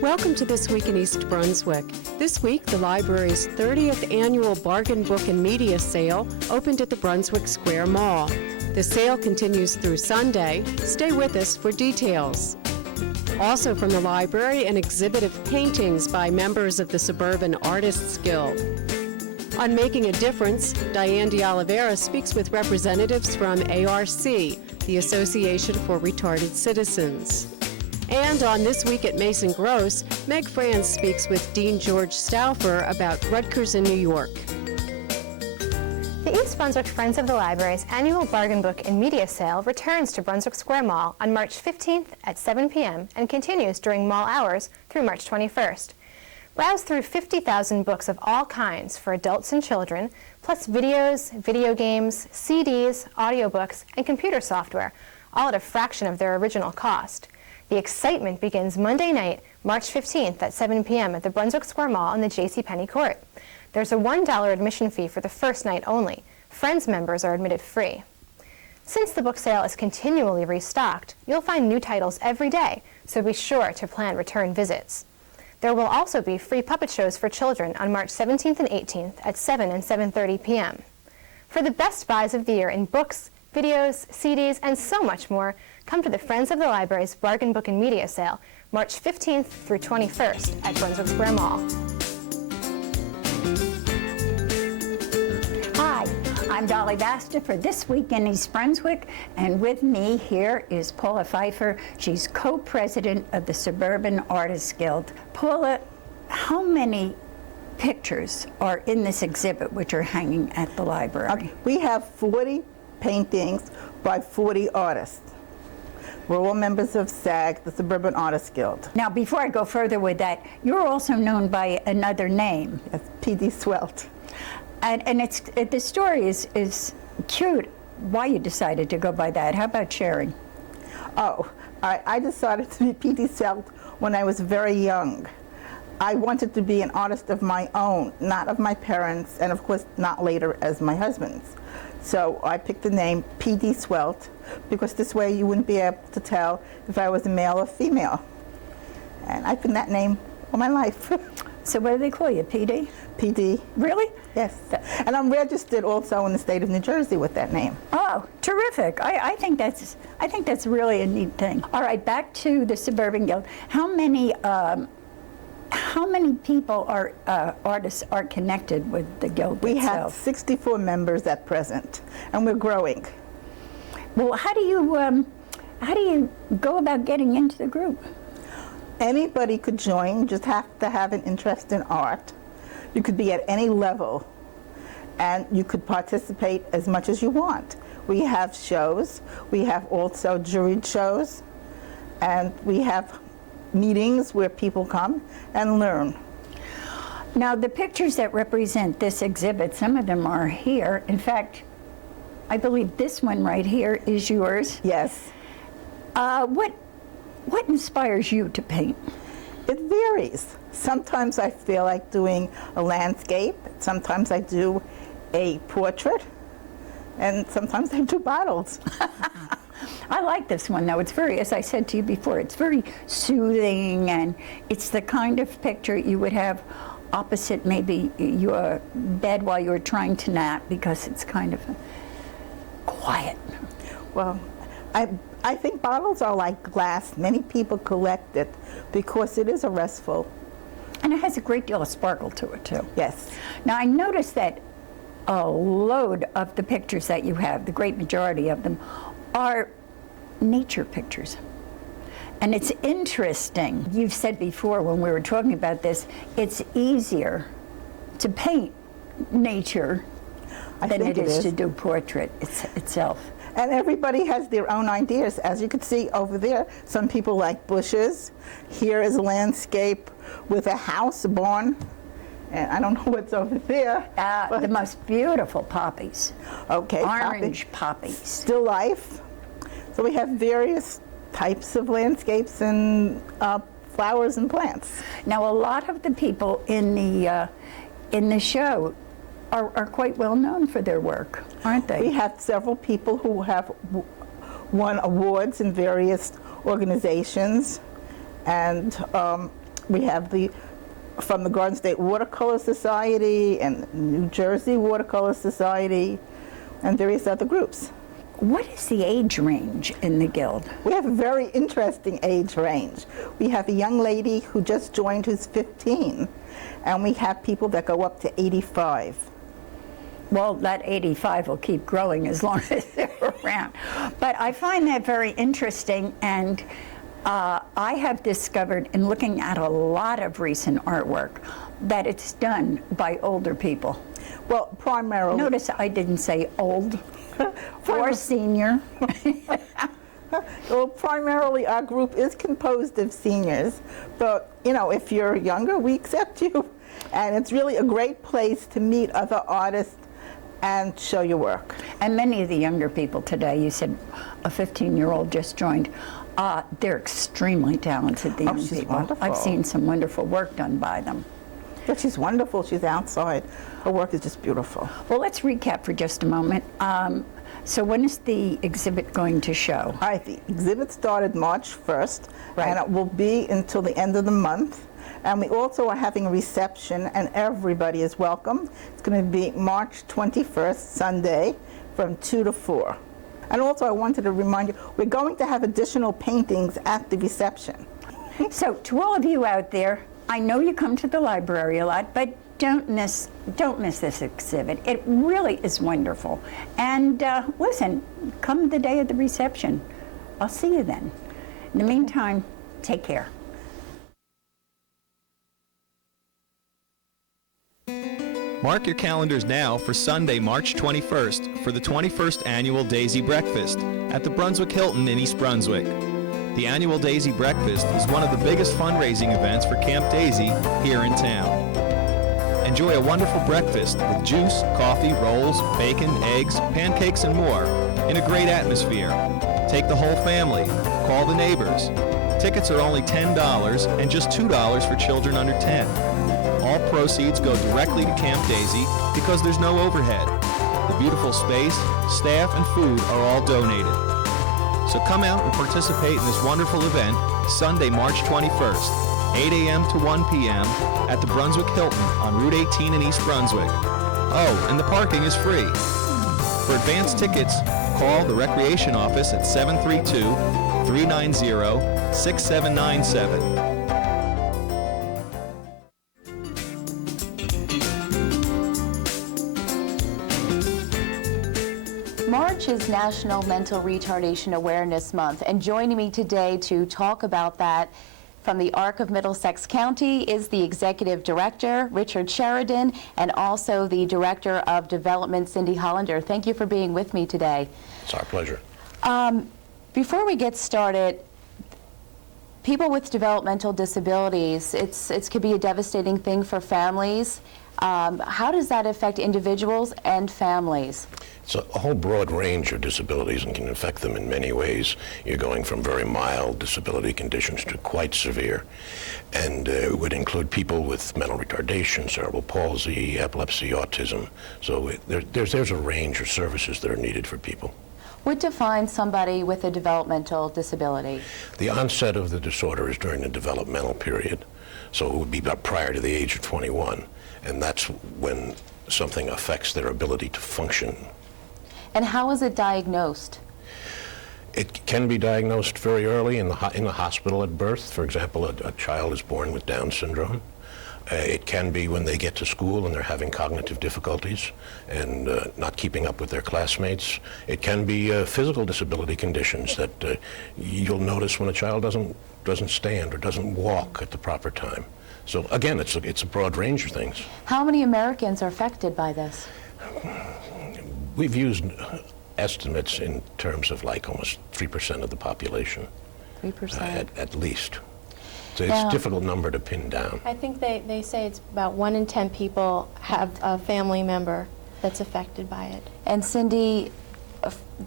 Welcome to This Week in East Brunswick. This week, the library's 30th annual Bargain Book and Media Sale opened at the Brunswick Square Mall. The sale continues through Sunday. Stay with us for details. Also from the library, an exhibit of paintings by members of the Suburban Artists Guild. On Making a Difference, Diane de Oliveira speaks with representatives from A.R.C, the Association for Retarded Citizens. And on This Week at Mason Gross, Meg Franz speaks with Dean George Stauffer about Rutgers in New York. The East Brunswick Friends of the Library's annual Bargain Book and Media Sale returns to Brunswick Square Mall on March 15th at 7 p.m. and continues during mall hours through March 21st. Browse through 50,000 books of all kinds for adults and children, plus videos, video games, CDs, audiobooks, and computer software, all at a fraction of their original cost. The excitement begins Monday night, March 15th at 7 p.m. at the Brunswick Square Mall in the JCPenney Court. There's a $1 admission fee for the first night only. Friends members are admitted free. Since the book sale is continually restocked, you'll find new titles every day, so be sure to plan return visits. There will also be free puppet shows for children on March 17th and 18th at 7 and 7:30 p.m. For the best buys of the year in books, videos, CDs, and so much more, come to the Friends of the Library's Bargain Book and Media Sale, March 15th through 21st at Brunswick Square Mall. Hi, I'm Dolly Basta for This Week in East Brunswick, and with me here is Paula Pfeiffer. She's co-president of the Suburban Artists Guild. Paula, how many pictures are in this exhibit which are hanging at the library? We have 40 paintings by 40 artists. We're all members of SAG, the Suburban Artists Guild. Now, before I go further with that, you're also known by another name. Yes, P.D. Swelt. And the story is cute, why you decided to go by that. How about sharing? Oh, I decided to be P.D. Swelt when I was very young. I wanted to be an artist of my own, not of my parents, and of course not later as my husband's. So I picked the name P.D. Swelt because this way you wouldn't be able to tell if I was a male or female. And I've been that name all my life. So what do they call you, PD? PD. Really? Yes. And I'm registered also in the state of New Jersey with that name. Oh, terrific. I think that's really a neat thing. All right, back to the Suburban Guild. How many people are artists are connected with the guild We itself? have 64 members at present, and we're growing. Well, how do you go about getting into the group? Anybody could join, just have to have an interest in art. You could be at any level, and you could participate as much as you want. We have shows, we have also juried shows, and we have meetings where people come and learn. Now, the pictures that represent this exhibit, some of them are here. In fact, I believe this one right here is yours. Yes. What inspires you to paint? It varies. Sometimes I feel like doing a landscape, sometimes I do a portrait, and sometimes I do bottles. I like this one, though. It's very, as I said to you before, it's very soothing, and it's the kind of picture you would have opposite maybe your bed while you're trying to nap, because it's kind of quiet. Well, I think bottles are like glass. Many people collect it because it is a restful. And it has a great deal of sparkle to it, too. Yes. Now, I noticed that a load of the pictures that you have, the great majority of them, are nature pictures. And it's interesting. You've said before when we were talking about this, it's easier to paint nature than it is to do portrait itself. And everybody has their own ideas. As you can see over there, some people like bushes. Here is a landscape with a house, a barn. And I don't know what's over there. The most beautiful poppies. Okay, orange poppies. Still life. So we have various types of landscapes and flowers and plants. Now, a lot of the people in the show are quite well known for their work, aren't they? We have several people who have won awards in various organizations, and We have from the Garden State Watercolor Society and New Jersey Watercolor Society and various other groups. What is the age range in the Guild? We have a very interesting age range. We have a young lady who just joined who's 15, and we have people that go up to 85. Well, that 85 will keep growing as long as they're around. But I find that very interesting, and I have discovered in looking at a lot of recent artwork that it's done by older people. Well, primarily. Notice I didn't say old or senior. Well, primarily our group is composed of seniors, but if you're younger, we accept you. And it's really a great place to meet other artists and show your work. And many of the younger people today, you said a 15-year-old just joined, they're extremely talented, the young she's people. wonderful. I've seen some wonderful work done by them. But she's wonderful. She's outside. Her work is just beautiful. Well, let's recap for just a moment. So when is the exhibit going to show? All right, the exhibit started March 1st, Right. and it will be until the end of the month. And we also are having a reception, and everybody is welcome. It's going to be March 21st, Sunday, from 2 to 4. And also, I wanted to remind you, we're going to have additional paintings at the reception. So to all of you out there, I know you come to the library a lot, but don't miss this exhibit. It really is wonderful. And listen, come the day of the reception. I'll see you then. In the meantime, take care. Mark your calendars now for Sunday, March 21st for the 21st Annual Daisy Breakfast at the Brunswick Hilton in East Brunswick. The annual Daisy Breakfast is one of the biggest fundraising events for Camp Daisy here in town. Enjoy a wonderful breakfast with juice, coffee, rolls, bacon, eggs, pancakes, and more in a great atmosphere. Take the whole family. Call the neighbors. Tickets are only $10 and just $2 for children under 10. All proceeds go directly to Camp Daisy because there's no overhead. The beautiful space, staff, and food are all donated. So come out and participate in this wonderful event Sunday, March 21st, 8 a.m. to 1 p.m. at the Brunswick Hilton on Route 18 in East Brunswick. Oh, and the parking is free. For advance tickets, call the Recreation Office at 732-390-6797. March is National Mental Retardation Awareness Month, and joining me today to talk about that from the A.R.C. of Middlesex County is the Executive Director, Richard Sheridan, and also the Director of Development, Cindy Hollander. Thank you for being with me today. It's our pleasure. Before we get started, people with developmental disabilities, it could be a devastating thing for families. How does that affect individuals and families? It's a whole broad range of disabilities and can affect them in many ways. You're going from very mild disability conditions to quite severe. And it would include people with mental retardation, cerebral palsy, epilepsy, autism. So there's a range of services that are needed for people. What defines somebody with a developmental disability? The onset of the disorder is during the developmental period. So it would be about prior to the age of 21. And that's when something affects their ability to function. And how is it diagnosed? It can be diagnosed very early in the hospital at birth. For example, a child is born with Down syndrome. It can be when they get to school and they're having cognitive difficulties and not keeping up with their classmates. It can be physical disability conditions that you'll notice when a child doesn't stand or doesn't walk at the proper time. So again, it's a broad range of things. How many Americans are affected by this? We've used estimates in terms of like almost 3% of the population. 3%? At least. So it's a difficult number to pin down. I think they say it's about 1 in 10 people have a family member that's affected by it. And Cindy,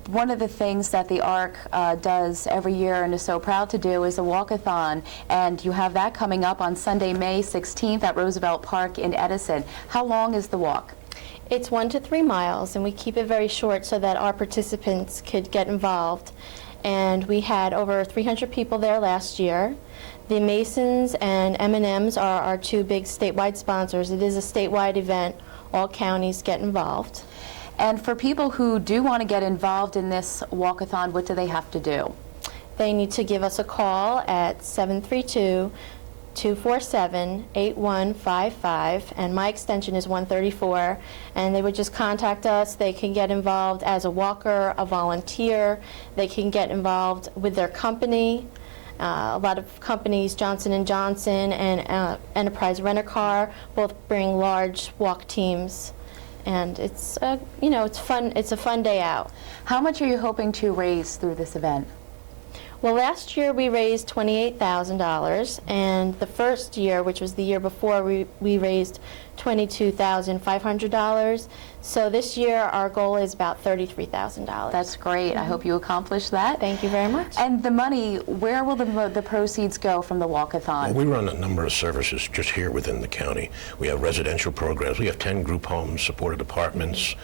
one of the things that the A.R.C. does every year and is so proud to do is a walkathon, and you have that coming up on Sunday, May 16th at Roosevelt Park in Edison. How long is the walk? It's 1 to 3 miles, and we keep it very short so that our participants could get involved. And we had over 300 people there last year. The Masons and M&Ms are our two big statewide sponsors. It is a statewide event. All counties get involved. And for people who do want to get involved in this walkathon, what do they have to do? They need to give us a call at 732-247-8155, and my extension is 134, and they would just contact us. They can get involved as a walker, a volunteer. They can get involved with their company. A lot of companies, Johnson & Johnson and Enterprise Rent-A-Car, both bring large walk teams. And it's, it's fun. It's a fun day out. How much are you hoping to raise through this event? Well, last year we raised $28,000, and the first year, which was the year before, we raised $22,500. So this year our goal is about $33,000. That's great. I hope you accomplish that. Thank you very much. And the money, where will the proceeds go from the walkathon? Well, we run a number of services just here within the county. We have residential programs. We have 10 group homes, supported apartments,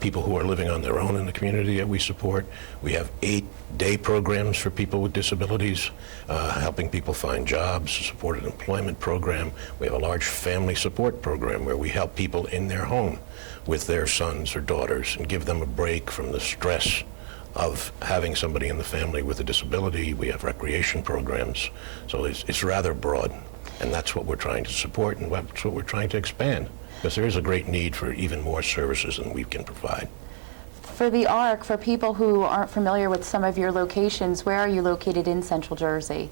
people who are living on their own in the community that we support. We have 8 day programs for people with disabilities, helping people find jobs, a supported employment program. We have a large family support program where we help people in their home with their sons or daughters and give them a break from the stress of having somebody in the family with a disability. We have recreation programs. So it's rather broad, and that's what we're trying to support, and that's what we're trying to expand, because there is a great need for even more services than we can provide. For the ARC, for people who aren't familiar with some of your locations, where are you located in Central Jersey?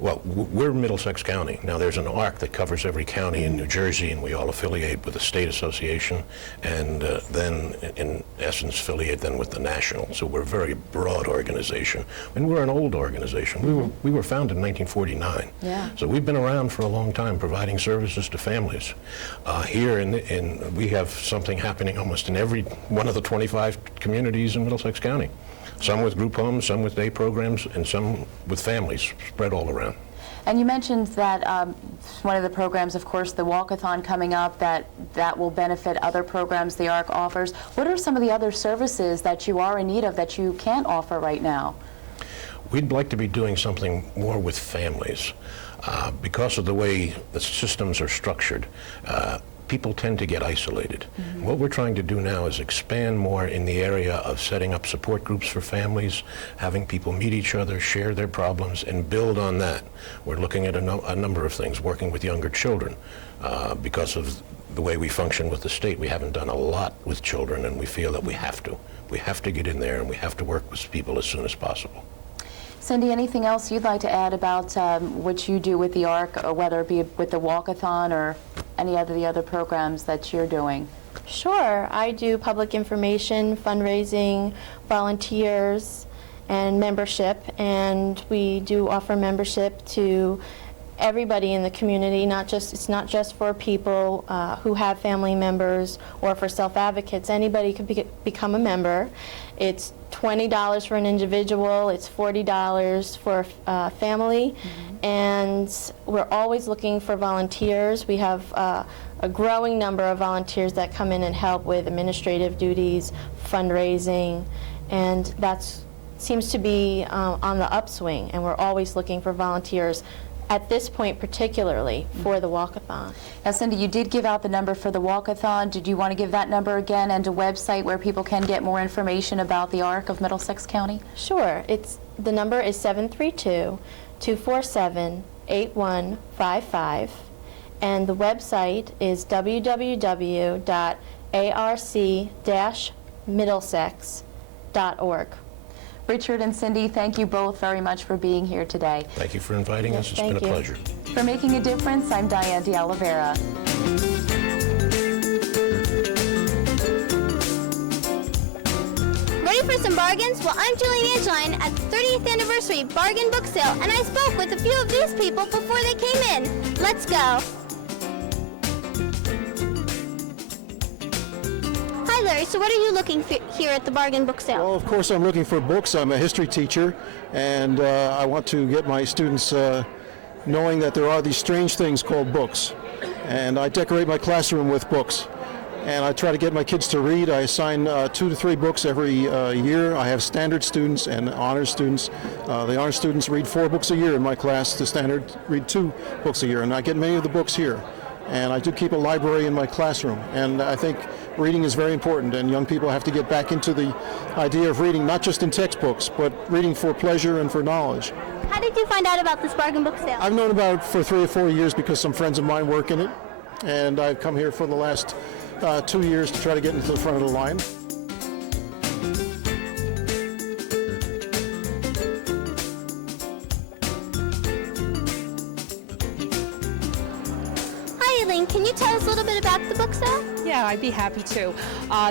Well, we're Middlesex County. Now, there's an ARC that covers every county in New Jersey, and we all affiliate with the state association, and then, in essence, affiliate then with the national. So we're a very broad organization, and we're an old organization. We were founded in 1949. Yeah. So we've been around for a long time, providing services to families. Here, we have something happening almost in every one of the 25 communities in Middlesex County. Some with group homes, some with day programs, and some with families spread all around. And you mentioned that one of the programs, of course, the walkathon coming up, that will benefit other programs the ARC offers. What are some of the other services that you are in need of that you can't offer right now? We'd like to be doing something more with families. Because of the way the systems are structured, people tend to get isolated. Mm-hmm. What we're trying to do now is expand more in the area of setting up support groups for families, having people meet each other, share their problems, and build on that. We're looking at a number of things, working with younger children. Because of the way we function with the state, we haven't done a lot with children, and we feel that we have to. We have to get in there, and we have to work with people as soon as possible. Cindy, anything else you'd like to add about what you do with the ARC, or whether it be with the walkathon or any of the other programs that you're doing? Sure. I do public information, fundraising, volunteers, and membership. And we do offer membership to everybody in the community. It's not just for people who have family members or for self-advocates. Anybody could become a member. It's $20 for an individual. It's $40 for a family. Mm-hmm. And we're always looking for volunteers. We have a growing number of volunteers that come in and help with administrative duties, fundraising, and that seems to be on the upswing, and we're always looking for volunteers at this point particularly for the walkathon. Now, Cindy, you did give out the number for the walkathon. Did you want to give that number again, and a website where people can get more information about the ARC of Middlesex County? Sure. The number is 732-247-8155, and the website is www.arc-middlesex.org. Richard and Cindy, thank you both very much for being here today. Thank you for inviting us. It's been a pleasure. For Making a Difference, I'm Diane de Oliveira. Ready for some bargains? Well, I'm Julie Angeline at the 30th Anniversary Bargain Book Sale, and I spoke with a few of these people before they came in. Let's go. Hi, Larry. So what are you looking for here at the Bargain Book Sale? Well, of course, I'm looking for books. I'm a history teacher, and I want to get my students knowing that there are these strange things called books. And I decorate my classroom with books. and I try to get my kids to read. I assign 2 to 3 books every year. I have standard students and honors students. The honors students read 4 books a year in my class. The standard read 2 books a year, and I get many of the books here. And I do keep a library in my classroom, and I think reading is very important, and young people have to get back into the idea of reading, not just in textbooks, but reading for pleasure and for knowledge. How did you find out about this bargain book sale? I've known about it for 3 or 4 years because some friends of mine work in it, and I've come here for the last 2 years to try to get into the front of the line. Can you tell us a little bit about the book sale? Yeah, I'd be happy to.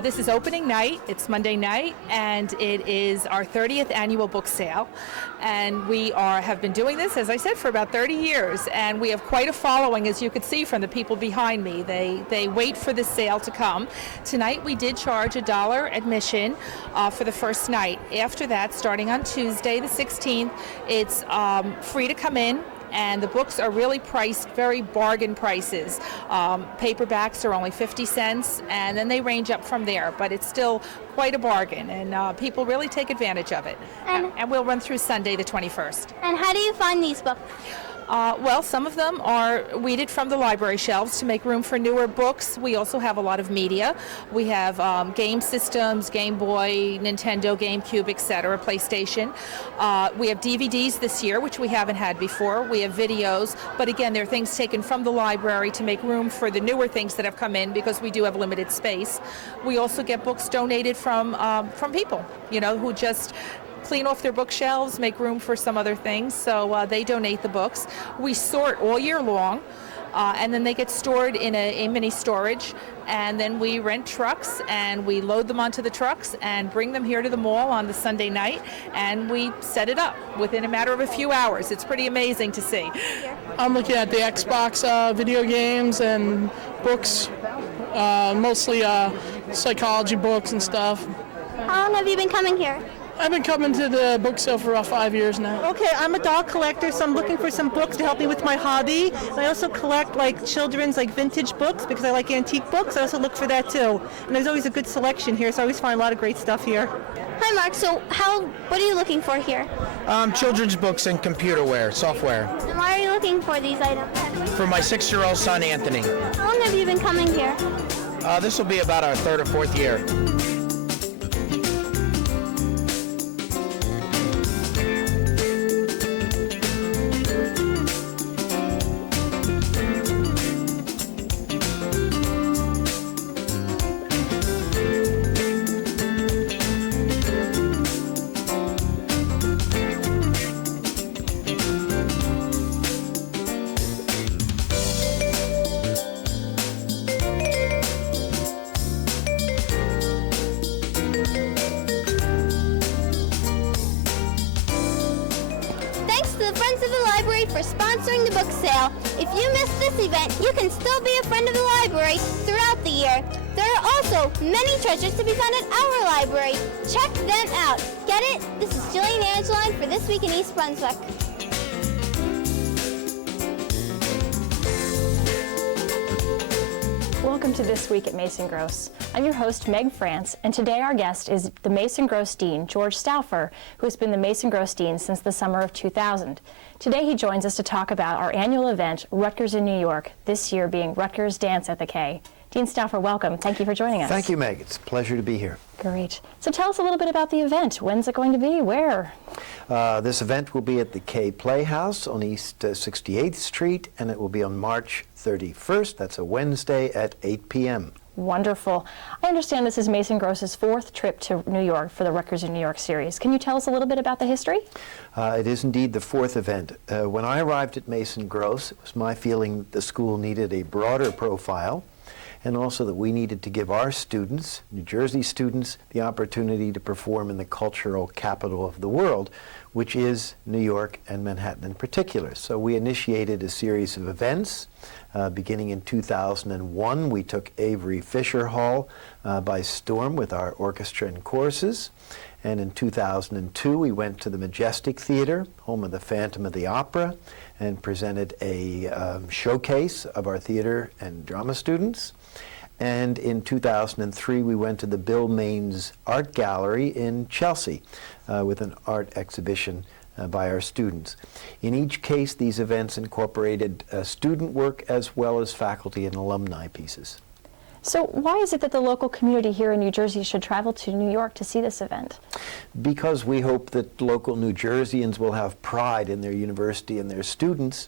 This is opening night. It's Monday night, and it is our 30th annual book sale. And we have been doing this, as I said, for about 30 years. And we have quite a following, as you could see from the people behind me. They wait for the sale to come. Tonight, we did charge $1 admission for the first night. After that, starting on Tuesday, the 16th, it's free to come in. And the books are really priced very bargain prices. Paperbacks are only 50 cents, and then they range up from there. But it's still quite a bargain, and people really take advantage of it. And we'll run through Sunday the 21st. And how do you find these books? Well, some of them are weeded from the library shelves to make room for newer books. We also have a lot of media. We have game systems, Game Boy, Nintendo, GameCube, etc., PlayStation. We have DVDs this year, which we haven't had before. We have videos, but again, they're things taken from the library to make room for the newer things that have come in because we do have limited space. We also get books donated from people, who just clean off their bookshelves, make room for some other things, so they donate the books. We sort all year long, and then they get stored in a mini storage, and then we rent trucks and we load them onto the trucks and bring them here to the mall on the Sunday night, and we set it up within a matter of a few hours. It's pretty amazing to see. I'm looking at the Xbox video games and books, mostly psychology books and stuff. How long have you been coming here? I've been coming to the book sale for about 5 years now. Okay, I'm a doll collector, so I'm looking for some books to help me with my hobby. And I also collect children's vintage books because I like antique books. I also look for that too. And there's always a good selection here, so I always find a lot of great stuff here. Hi, Mark. So what are you looking for here? Children's books and computerware, software. And why are you looking for these items? For my 6-year-old son, Anthony. How long have you been coming here? This will be about our 3rd or 4th year. For sponsoring the book sale. If you missed this event, you can still be a friend of the library throughout the year. There are also many treasures to be found at our library. Check them out. Get it? This is Jillian Angeline for This Week in East Brunswick. Welcome to This Week at Mason Gross. I'm your host, Meg France, and today our guest is the Mason Gross Dean, George Stauffer, who has been the Mason Gross Dean since the summer of 2000. Today he joins us to talk about our annual event, Rutgers in New York, this year being Rutgers Dance at the K. Dean Stauffer, welcome. Thank you for joining us. Thank you, Meg. It's a pleasure to be here. Great. So tell us a little bit about the event. When's it going to be? Where? This event will be at the K Playhouse on East 68th Street, and it will be on March 31st. That's a Wednesday at 8 p.m. Wonderful. I understand this is Mason Gross's 4th trip to New York for the Rutgers in New York series. Can you tell us a little bit about the history? It is indeed the 4th event. When I arrived at Mason Gross, it was my feeling that the school needed a broader profile, and also that we needed to give our students, New Jersey students, the opportunity to perform in the cultural capital of the world, which is New York and Manhattan in particular. So we initiated a series of events. Beginning in 2001, we took Avery Fisher Hall by storm with our orchestra and choruses. And in 2002, we went to the Majestic Theater, home of the Phantom of the Opera, and presented a showcase of our theater and drama students. And in 2003, we went to the Bill Maines Art Gallery in Chelsea with an art exhibition by our students. In each case, these events incorporated student work as well as faculty and alumni pieces. So why is it that the local community here in New Jersey should travel to New York to see this event? Because we hope that local New Jerseyans will have pride in their university and their students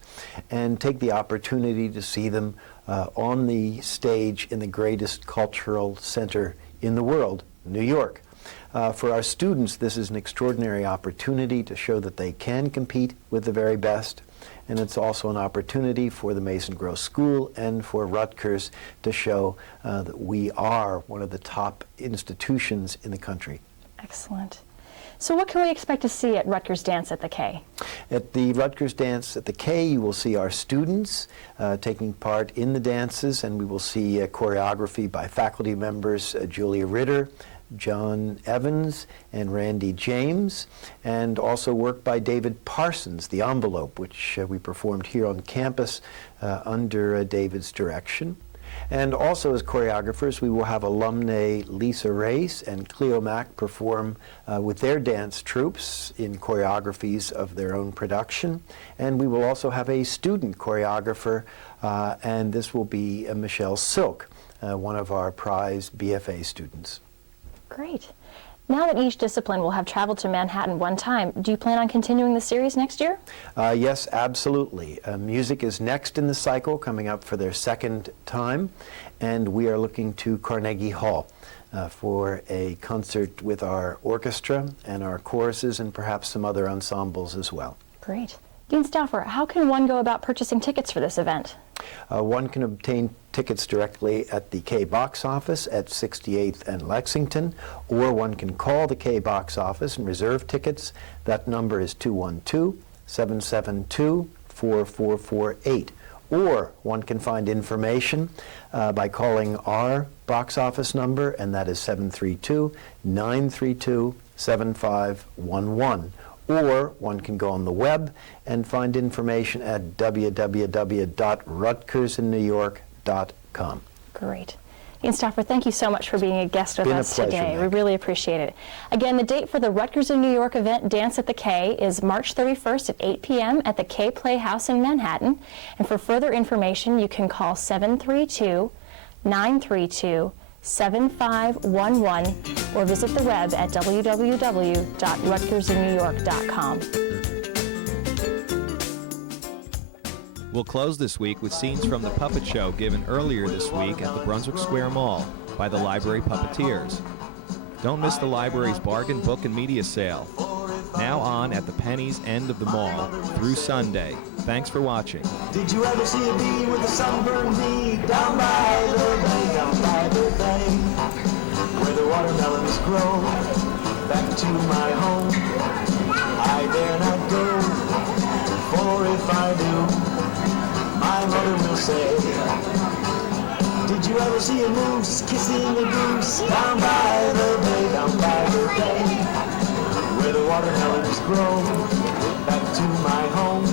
and take the opportunity to see them on the stage in the greatest cultural center in the world, New York. For our students, this is an extraordinary opportunity to show that they can compete with the very best, and it's also an opportunity for the Mason Gross School and for Rutgers to show that we are one of the top institutions in the country. Excellent. So what can we expect to see at Rutgers Dance at the K? At the Rutgers Dance at the K, you will see our students taking part in the dances, and we will see choreography by faculty members Julia Ritter, John Evans, and Randy James, and also work by David Parsons, The Envelope, which we performed here on campus under David's direction. And also as choreographers, we will have alumnae Lisa Race and Cleo Mack perform with their dance troupes in choreographies of their own production. And we will also have a student choreographer, and this will be Michelle Silk, one of our prize BFA students. Great. Now that each discipline will have traveled to Manhattan one time, do you plan on continuing the series next year? Yes, absolutely. Music is next in the cycle, coming up for their second time, and we are looking to Carnegie Hall for a concert with our orchestra and our choruses and perhaps some other ensembles as well. Great. Dean Stauffer, how can one go about purchasing tickets for this event? One can obtain tickets directly at the K box office at 68th and Lexington, or one can call the K box office and reserve tickets. That number is 212-772-4448. Or one can find information by calling our box office number, and that is 732-932-7511. Or one can go on the web and find information at www.rutgersinnewyork.com. Great. Dean Stauffer, thank you so much for being a guest with us today. We really appreciate it. Again, the date for the Rutgers in New York event, Dance at the K, is March 31st at 8 p.m. at the K Playhouse in Manhattan. And for further information, you can call 732-932-7511 or visit the web at www.rutgersinnewyork.com. We'll close this week with scenes from the puppet show given earlier this week at the Brunswick Square Mall by the library Puppeteers. Don't miss the library's bargain book and media sale, now on at the Penny's end of the mall through Sunday. Thanks for watching. Did you ever see a bee with a sunburned bee down by the bay, where the watermelons grow? Back to my home I dare not go, for if I do, my mother will say. Did you ever see a moose kissing a goose down by the bay, where the watermelons grow? Back to my home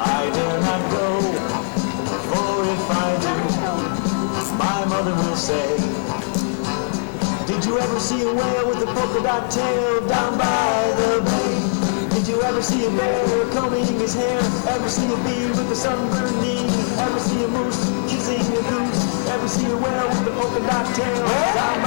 I dare not go, for if I do, my mother will say. Did you ever see a whale with a polka dot tail down by the bay? Did you ever see a bear combing his hair? Ever see a bee with a sunburned knee? Ever see a moose kissing a goose? Ever see a whale with a polka dot tail down